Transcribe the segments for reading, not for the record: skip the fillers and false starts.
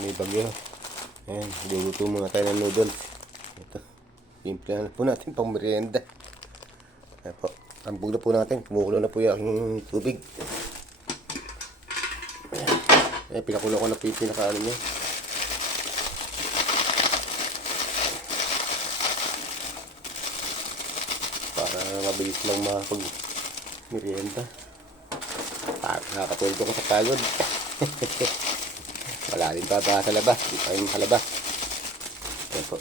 may bagyo. Ayan, luluto muna tayo ng noodles. Ito, simple na po natin pang merienda. Ayan po, tambog na po natin. Kumukulo na po yung tubig. Ayan, pinakulo ko na po yung pinakaano niya. Para mabilis lang makapag merienda. Nakakatulog ako sa pagod. Wala din pa sa labas. Hindi tayo makalabas. Ayan po.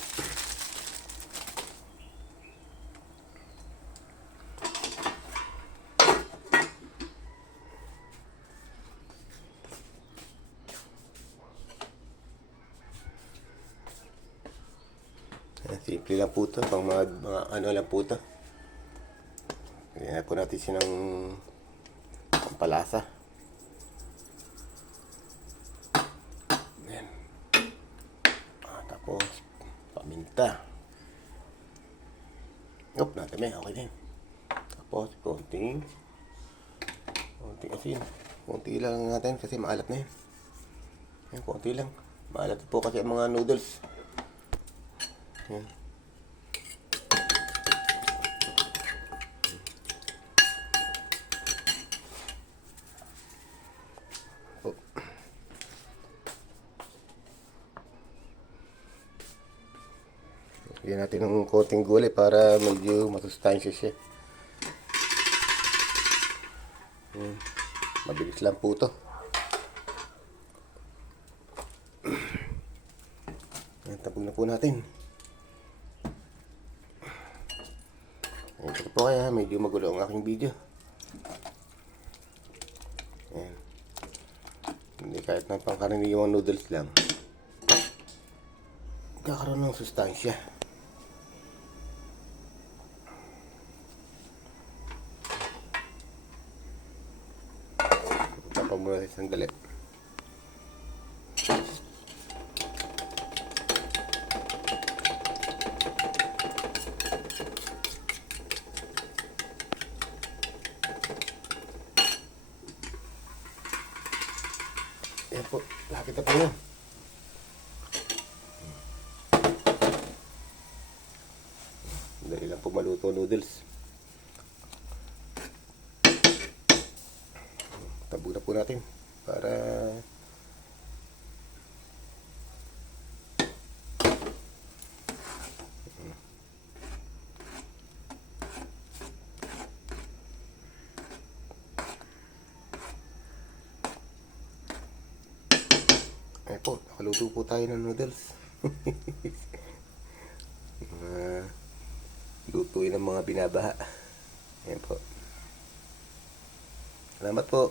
Ayan, simple lang po ito. Pang mga ano lang po ito. Ayan po natin sinang pampalasa. Ayan. Tapos paminta. Yup, natin may okay din. Tapos konting asin. Konti lang natin kasi maalat na yun. Ayan, konti lang. Maalat po kasi ang mga noodles. Ayan. Lagyan natin ng konting gulay para medyo masustansya siya. Mabilis lang po ito. Tapog na po natin. Ito po kaya medyo magulo ang aking video. Ayan. Hindi kahit na pangkaraniwang noodles lang. Kakaroon ng sustansya. Tapos muna sa sandali. Ayan po, lapit na po yan. Dali lang po maluto noodles. Tabu na po natin para ayan po, nakaluto po tayo ng noodles. Lutuin ng mga binabaha. Ayan po. Salamat po.